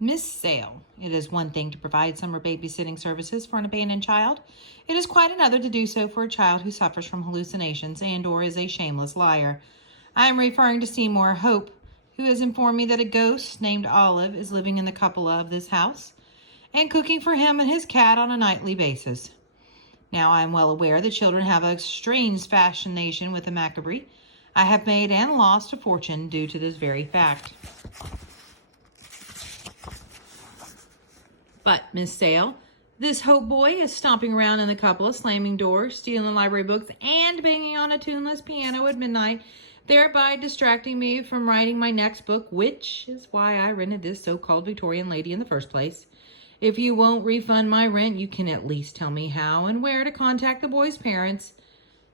Miss Sale, it is one thing to provide summer babysitting services for an abandoned child. It is quite another to do so for a child who suffers from hallucinations and or is a shameless liar. I am referring to Seymour Hope, who has informed me that a ghost named Olive is living in the cupola of this house and cooking for him and his cat on a nightly basis. Now, I am well aware the children have a strange fascination with the macabre. I have made and lost a fortune due to this very fact. But, Miss Sale, this Hope boy is stomping around in the cupola, slamming doors, stealing library books, and banging on a tuneless piano at midnight, thereby distracting me from writing my next book, which is why I rented this so-called Victorian lady in the first place. If you won't refund my rent, you can at least tell me how and where to contact the boy's parents.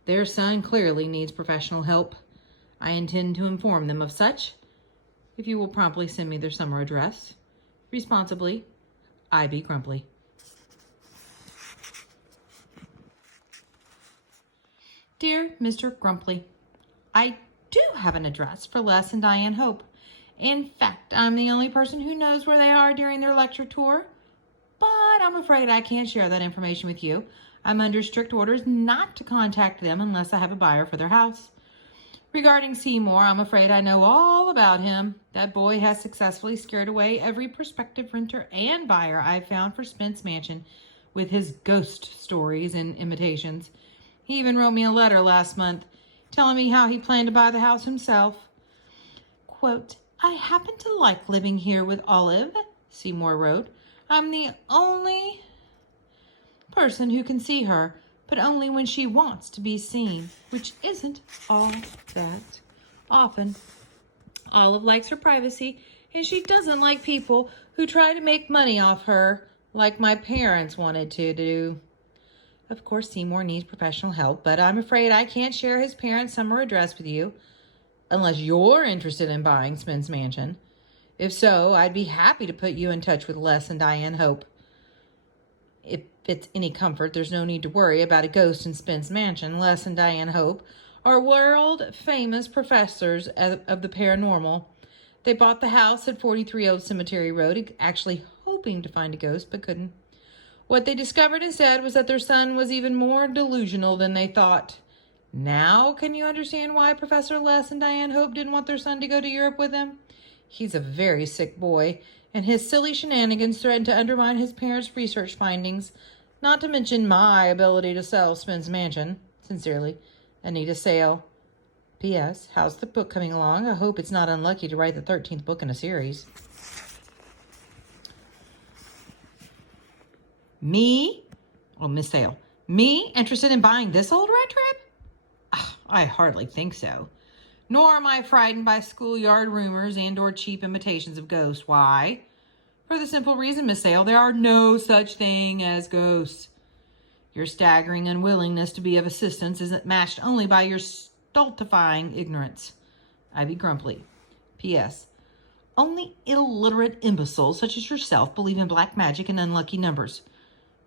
Their son clearly needs professional help. I intend to inform them of such, if you will promptly send me their summer address. Responsibly, I.B. Grumpley. Dear Mr. Grumpley, I do have an address for Les and Diane Hope. In fact, I'm the only person who knows where they are during their lecture tour. But I'm afraid I can't share that information with you. I'm under strict orders not to contact them unless I have a buyer for their house. Regarding Seymour, I'm afraid I know all about him. That boy has successfully scared away every prospective renter and buyer I've found for Spence Mansion with his ghost stories and imitations. He even wrote me a letter last month telling me how he planned to buy the house himself. Quote, I happen to like living here with Olive, Seymour wrote. I'm the only person who can see her, but only when she wants to be seen, which isn't all that often. Olive likes her privacy, and she doesn't like people who try to make money off her like my parents wanted to do. Of course, Seymour needs professional help, but I'm afraid I can't share his parents' summer address with you, unless you're interested in buying Spence Mansion. If so, I'd be happy to put you in touch with Les and Diane Hope. If it's any comfort, there's no need to worry about a ghost in Spence Mansion. Les and Diane Hope are world-famous professors of the paranormal. They bought the house at 43 Old Cemetery Road, actually hoping to find a ghost, but couldn't. What they discovered instead was that their son was even more delusional than they thought. Now, can you understand why Professor Les and Diane Hope didn't want their son to go to Europe with them? He's a very sick boy, and his silly shenanigans threaten to undermine his parents' research findings, not to mention my ability to sell Spence Mansion. Sincerely, Anita Sale. P.S. How's the book coming along? I hope it's not unlucky to write the 13th book in a series. Me? Oh, Miss Sale. Me? Interested in buying this old red trip? I hardly think so. Nor am I frightened by schoolyard rumors and or cheap imitations of ghosts. Why? For the simple reason, Miss Sale, there are no such thing as ghosts. Your staggering unwillingness to be of assistance isn't matched only by your stultifying ignorance. I.B. Grumpley. P.S. Only illiterate imbeciles such as yourself believe in black magic and unlucky numbers.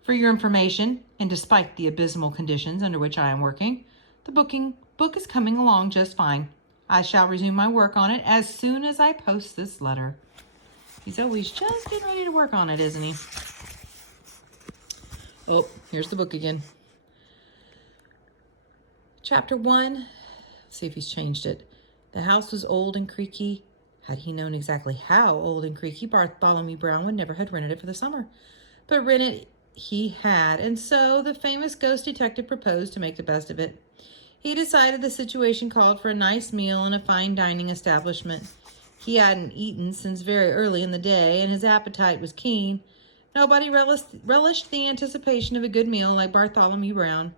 For your information, and despite the abysmal conditions under which I am working, the book is coming along just fine. I shall resume my work on it as soon as I post this letter. He's always just getting ready to work on it, isn't he? Oh, here's the book again. Chapter 1. Let's see if he's changed it. The house was old and creaky. Had he known exactly how old and creaky, Bartholomew Brown would never have rented it for the summer. But rented he had, and so the famous ghost detective proposed to make the best of it. He decided the situation called for a nice meal in a fine dining establishment. He hadn't eaten since very early in the day, and his appetite was keen. Nobody relished the anticipation of a good meal like Bartholomew Brown.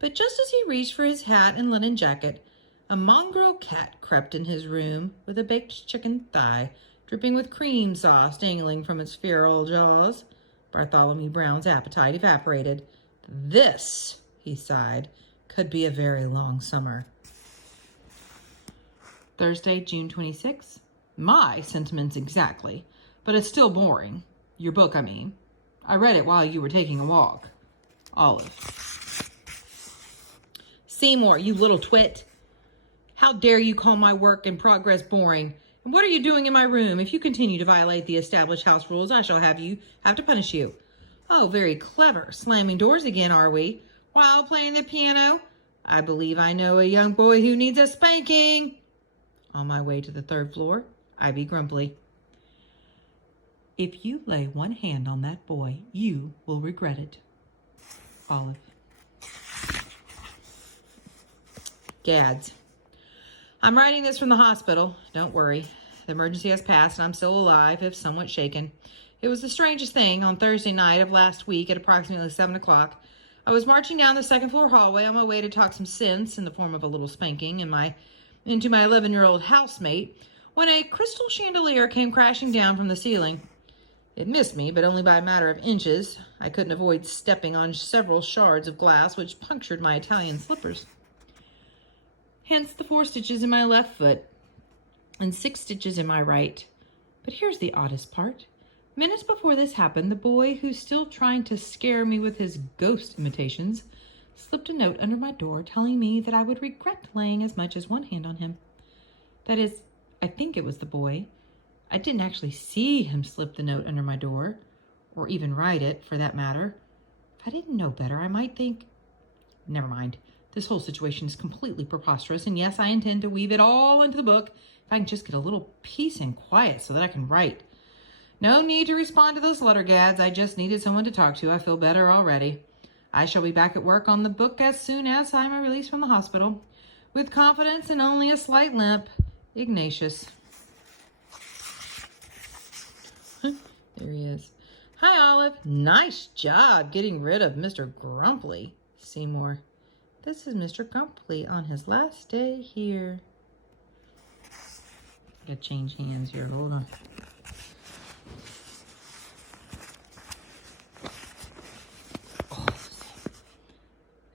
But just as he reached for his hat and linen jacket, a mongrel cat crept in his room with a baked chicken thigh, dripping with cream sauce dangling from its feral jaws. Bartholomew Brown's appetite evaporated. This, he sighed, could be a very long summer. Thursday, June 26th. My sentiments exactly, but it's still boring. Your book, I mean. I read it while you were taking a walk. Olive. Seymour, you little twit. How dare you call my work in progress boring? And And what are you doing in my room? If you continue to violate the established house rules, I shall have to punish you. Oh, very clever. Slamming doors again, are we? While playing the piano? I believe I know a young boy who needs a spanking. On my way to the 3rd floor, Ivy Grumply. If you lay one hand on that boy, you will regret it. Olive. Gads. I'm writing this from the hospital. Don't worry. The emergency has passed and I'm still alive, if somewhat shaken. It was the strangest thing. On Thursday night of last week at approximately 7 o'clock, I was marching down the 2nd floor hallway on my way to talk some sense in the form of a little spanking into my 11-year-old housemate when a crystal chandelier came crashing down from the ceiling. It missed me, but only by a matter of inches. I couldn't avoid stepping on several shards of glass which punctured my Italian slippers. Hence the 4 stitches in my left foot and 6 stitches in my right. But here's the oddest part. Minutes before this happened, the boy who's still trying to scare me with his ghost imitations slipped a note under my door telling me that I would regret laying as much as one hand on him. That is, I think it was the boy. I didn't actually see him slip the note under my door, or even write it, for that matter. If I didn't know better, I might think... Never mind. This whole situation is completely preposterous, and yes, I intend to weave it all into the book if I can just get a little peace and quiet so that I can write. No need to respond to those letter gads. I just needed someone to talk to. I feel better already. I shall be back at work on the book as soon as I am released from the hospital. With confidence and only a slight limp, Ignatius. There he is. Hi, Olive. Nice job getting rid of Mr. Grumply. Seymour. This is Mr. Grumply on his last day here. Gotta change hands here. Hold on.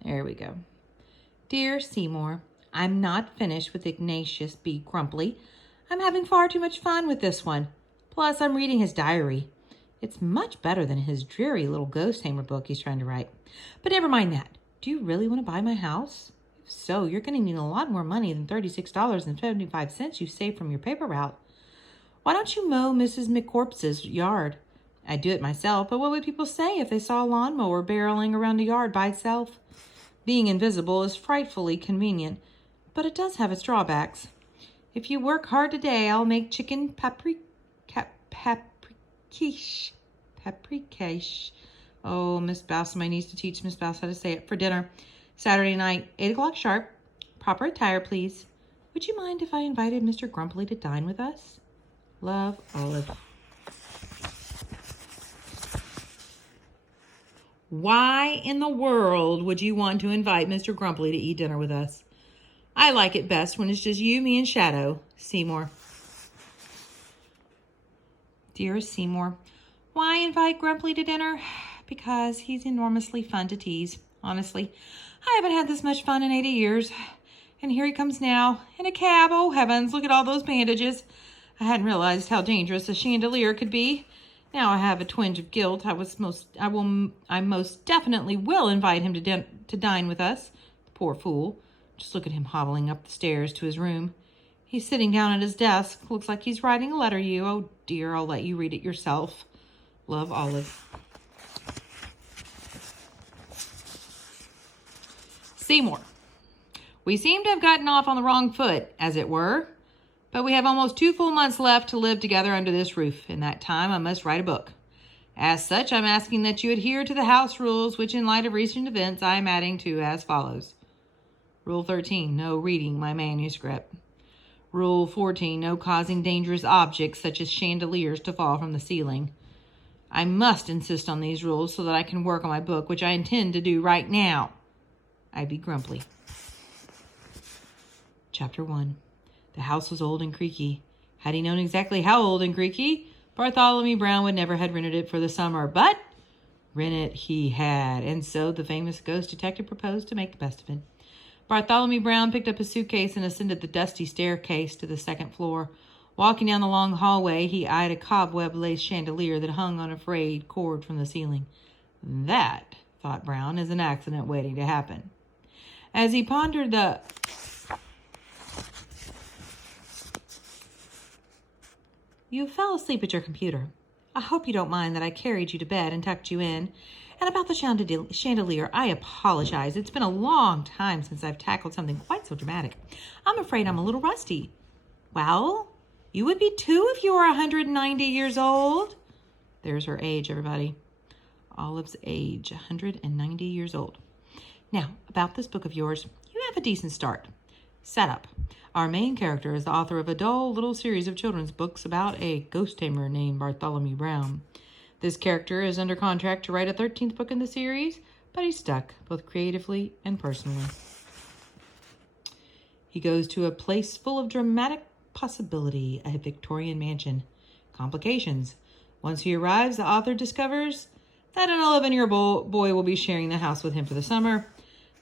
There we go. Dear Seymour, I'm not finished with Ignatius B. Grumply. I'm having far too much fun with this one. Plus, I'm reading his diary. It's much better than his dreary little ghost tamer book he's trying to write. But never mind that. Do you really want to buy my house? If so, you're going to need a lot more money than $36.75 you saved from your paper route. Why don't you mow Mrs. McCorpse's yard? I'd do it myself, but what would people say if they saw a lawnmower barreling around a yard by itself? Being invisible is frightfully convenient, but it does have its drawbacks. If you work hard today, I'll make chicken paprikash. Oh, Miss Balsamite needs to teach Miss Bass how to say it for dinner. Saturday night, 8 o'clock sharp. Proper attire, please. Would you mind if I invited Mr. Grumply to dine with us? Love, Olive. Why in the world would you want to invite Mr. Grumply to eat dinner with us? I like it best when it's just you, me, and Shadow. Seymour. Dearest Seymour, why invite Grumply to dinner? Because he's enormously fun to tease. Honestly, I haven't had this much fun in 80 years. And here he comes now, in a cab. Oh, heavens, look at all those bandages. I hadn't realized how dangerous a chandelier could be. Now I have a twinge of guilt. I most definitely will invite him to dine with us. The poor fool. Just look at him hobbling up the stairs to his room. He's sitting down at his desk. Looks like he's writing a letter to you. Oh dear, I'll let you read it yourself. Love, Olive. Seymour. We seem to have gotten off on the wrong foot, as it were. But we have almost 2 full months left to live together under this roof. In that time, I must write a book. As such, I'm asking that you adhere to the house rules, which in light of recent events, I am adding to as follows. Rule 13, no reading my manuscript. Rule 14, no causing dangerous objects such as chandeliers to fall from the ceiling. I must insist on these rules so that I can work on my book, which I intend to do right now. Ivy Grumply. Chapter 1. The house was old and creaky. Had he known exactly how old and creaky, Bartholomew Brown would never have rented it for the summer. But rent it he had, and so the famous ghost detective proposed to make the best of it. Bartholomew Brown picked up his suitcase and ascended the dusty staircase to the 2nd floor. Walking down the long hallway, he eyed a cobweb-laced chandelier that hung on a frayed cord from the ceiling. That, thought Brown, is an accident waiting to happen. As he pondered you fell asleep at your computer. I hope you don't mind that I carried you to bed and tucked you in. And about the chandelier, I apologize. It's been a long time since I've tackled something quite so dramatic. I'm afraid I'm a little rusty. Well, you would be too if you were 190 years old. There's her age, everybody. Olive's age, 190 years old. Now, about this book of yours, you have a decent start. Setup. Our main character is the author of a dull little series of children's books about a ghost tamer named Bartholomew Brown. This character is under contract to write a 13th book in the series, but he's stuck, both creatively and personally. He goes to a place full of dramatic possibility, a Victorian mansion. Complications. Once he arrives, the author discovers that an 11-year-old boy will be sharing the house with him for the summer.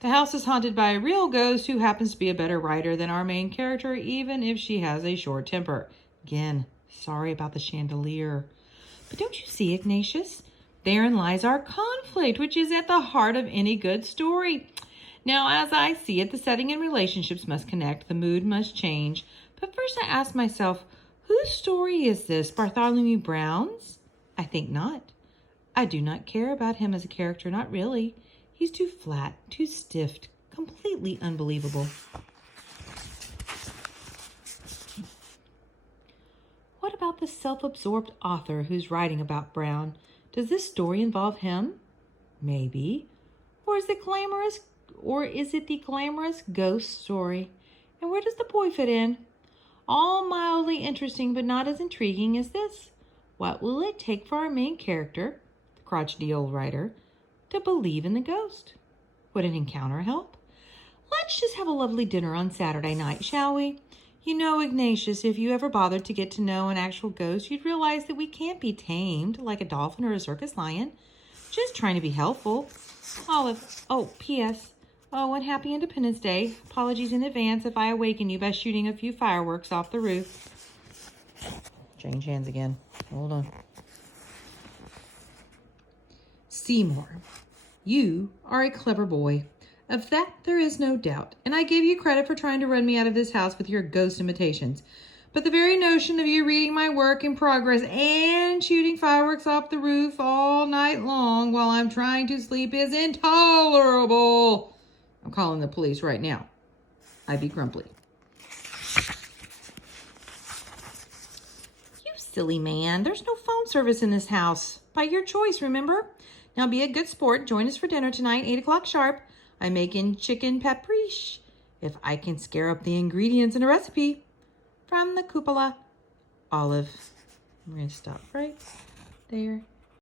The house is haunted by a real ghost who happens to be a better writer than our main character, even if she has a short temper. Again, sorry about the chandelier. But don't you see, Ignatius? Therein lies our conflict, which is at the heart of any good story. Now, as I see it, the setting and relationships must connect, the mood must change. But first I ask myself, whose story is this? Bartholomew Brown's? I think not. I do not care about him as a character, not really. He's too flat, too stiff, completely unbelievable. What about the self-absorbed author who's writing about Brown? Does this story involve him? Maybe. Or is it the glamorous ghost story? And where does the boy fit in? All mildly interesting, but not as intriguing as this. What will it take for our main character, the crotchety old writer, to believe in the ghost? Would an encounter help? Let's just have a lovely dinner on Saturday night, shall we? You know, Ignatius, if you ever bothered to get to know an actual ghost, you'd realize that we can't be tamed like a dolphin or a circus lion. Just trying to be helpful. Olive, P.S. Oh, and happy Independence Day. Apologies in advance if I awaken you by shooting a few fireworks off the roof. Change hands again. Hold on. Seymour, you are a clever boy. Of that there is no doubt, and I give you credit for trying to run me out of this house with your ghost imitations. But the very notion of you reading my work in progress and shooting fireworks off the roof all night long while I'm trying to sleep is intolerable. I'm calling the police right now. Ivy Grumpley. You silly man. There's no phone service in this house. By your choice, remember? Now be a good sport. Join us for dinner tonight, 8 o'clock sharp. I'm making chicken paprich. If I can scare up the ingredients in a recipe. From the cupola, Olive. I'm going to stop right there.